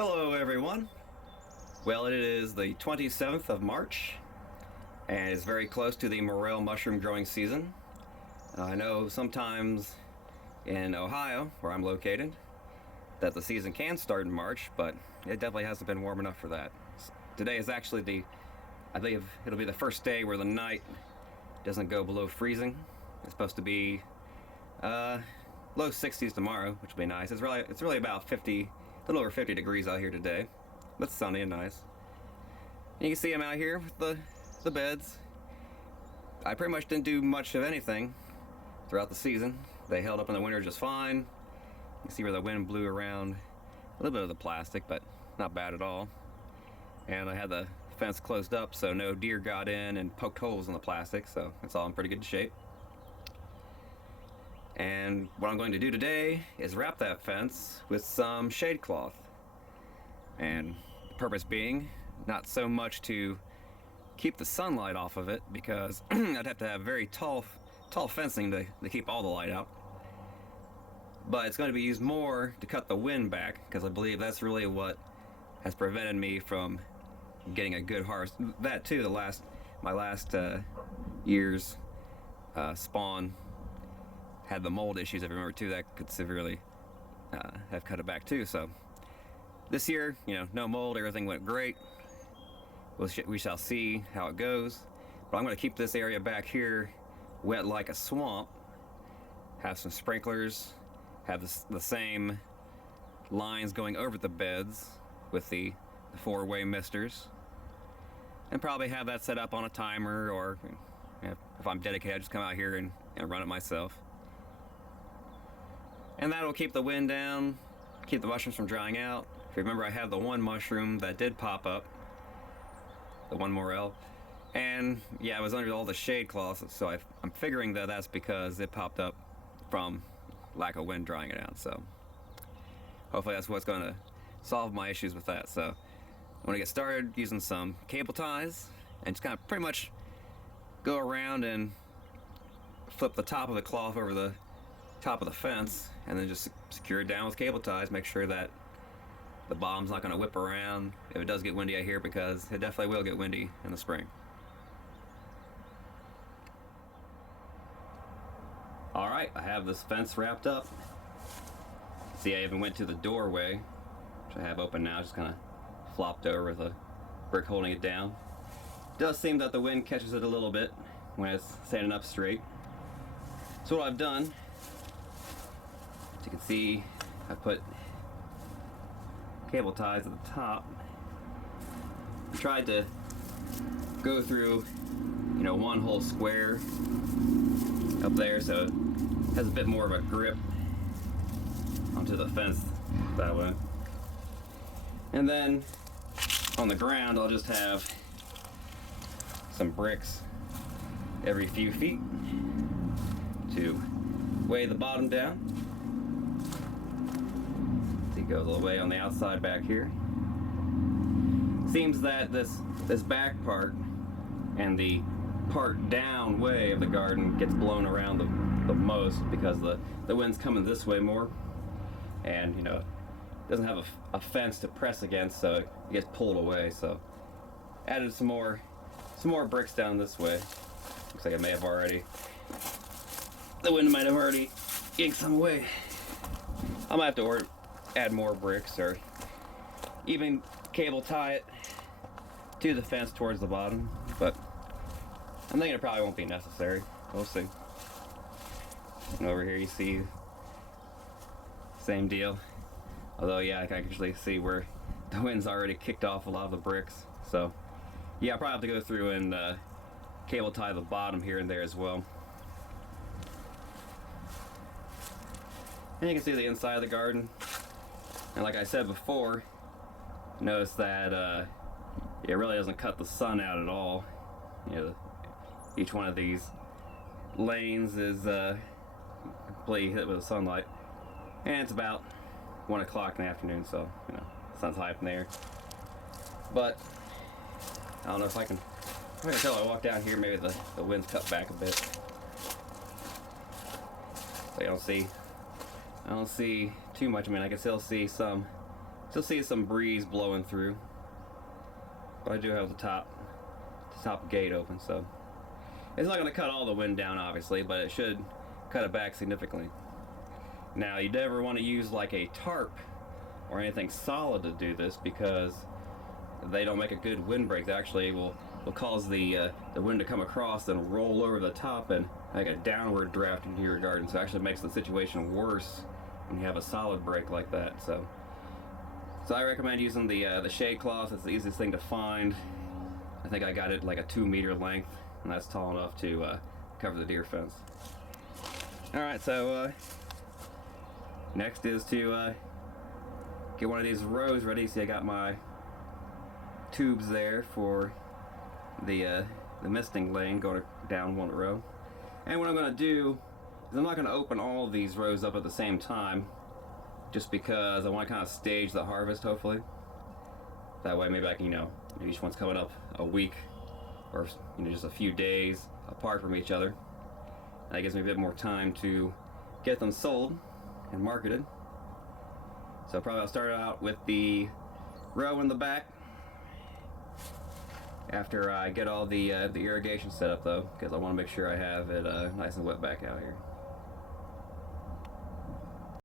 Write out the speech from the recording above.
Hello everyone. Well, it is the 27th of March and it's very close to the Morel mushroom growing season. I know sometimes in Ohio, where I'm located, that the season can start in March, but it definitely hasn't been warm enough for that. Today is actually I believe it'll be the first day where the night doesn't go below freezing. It's supposed to be low 60s tomorrow, which will be nice. It's really about 50, a little over 50 degrees out here today. But it's sunny and nice. And you can see I'm out here with the beds. I pretty much didn't do much of anything throughout the season. They held up in the winter just fine. You can see where the wind blew around a little bit of the plastic, but not bad at all. And I had the fence closed up so no deer got in and poked holes in the plastic, so it's all in pretty good shape. And what I'm going to do today is wrap that fence with some Shadecloth. And the purpose being not so much to keep the sunlight off of it, because I'd have to have very tall fencing to keep all the light out. But it's going to be used more to cut the wind back, because I believe that's really what has prevented me from getting a good harvest. That too, my last year's spawn had the mold issues, if you remember too, that could severely have cut it back too. So this year, no mold, everything went great. We shall see how it goes. But I'm going to keep this area back here wet like a swamp, have some sprinklers, have the same lines going over the beds with the four-way misters, and probably have that set up on a timer, or if I'm dedicated, I just come out here and run it myself. And that'll keep the wind down, keep the mushrooms from drying out. If you remember, I had the one mushroom that did pop up, the one Morel, and yeah, it was under all the Shadecloth, so I'm figuring that that's because it popped up from lack of wind drying it out. So hopefully that's what's going to solve my issues with that. So I'm going to get started using some cable ties and just kind of pretty much go around and flip the top of the cloth over the top of the fence, and then just secure it down with cable ties. Make sure that the bottom's not going to whip around if it does get windy out here, because it definitely will get windy in the spring. Alright, I have this fence wrapped up. See, I even went to the doorway, which I have open now, just kind of flopped over with a brick holding it down. It does seem that the wind catches it a little bit when it's standing up straight. So what I've done, as you can see, I put cable ties at the top. I tried to go through, one whole square up there, so it has a bit more of a grip onto the fence that way. And then on the ground, I'll just have some bricks every few feet to weigh the bottom down. It goes all the way on the outside back here. Seems that this back part and the part down way of the garden gets blown around the most, because the wind's coming this way more, and it doesn't have a fence to press against, so it gets pulled away. So added some more bricks down this way. Looks like it may have already, the wind might have already yanked some away. I might have to add more bricks, or even cable tie it to the fence towards the bottom, but I'm thinking it probably won't be necessary. We'll see. And over here you see, same deal. Although, yeah, I can actually see where the wind's already kicked off a lot of the bricks. So, yeah, I'll probably have to go through and cable tie the bottom here and there as well. And you can see the inside of the garden. And like I said before, notice that it really doesn't cut the sun out at all. Each one of these lanes is completely hit with the sunlight. And it's about 1 o'clock in the afternoon, so, sun's high up in the air. But, I don't know if I can tell I walk down here, maybe the wind's cut back a bit. So I don't see too much. I mean, I can still see some Still see some breeze blowing through, but I do have the top gate open, so it's not going to cut all the wind down, obviously, but it should cut it back significantly. Now, you never want to use like a tarp or anything solid to do this, because they don't make a good windbreak. They actually will cause the wind to come across and roll over the top and make a downward draft into your garden. So it actually makes the situation worse when you have a solid break like that. So I recommend using the Shadecloth. It's the easiest thing to find. I think I got it like a 2-meter length, and that's tall enough to cover the deer fence. All right, so next is to get one of these rows ready. See, I got my tubes there for the misting lane going down one row. And what I'm going to do is I'm not going to open all of these rows up at the same time, just because I want to kind of stage the harvest, hopefully. That way maybe I can, maybe each one's coming up a week or just a few days apart from each other. And that gives me a bit more time to get them sold and marketed. So probably I'll start out with the row in the back after I get all the irrigation set up, though, because I want to make sure I have it nice and wet back out here.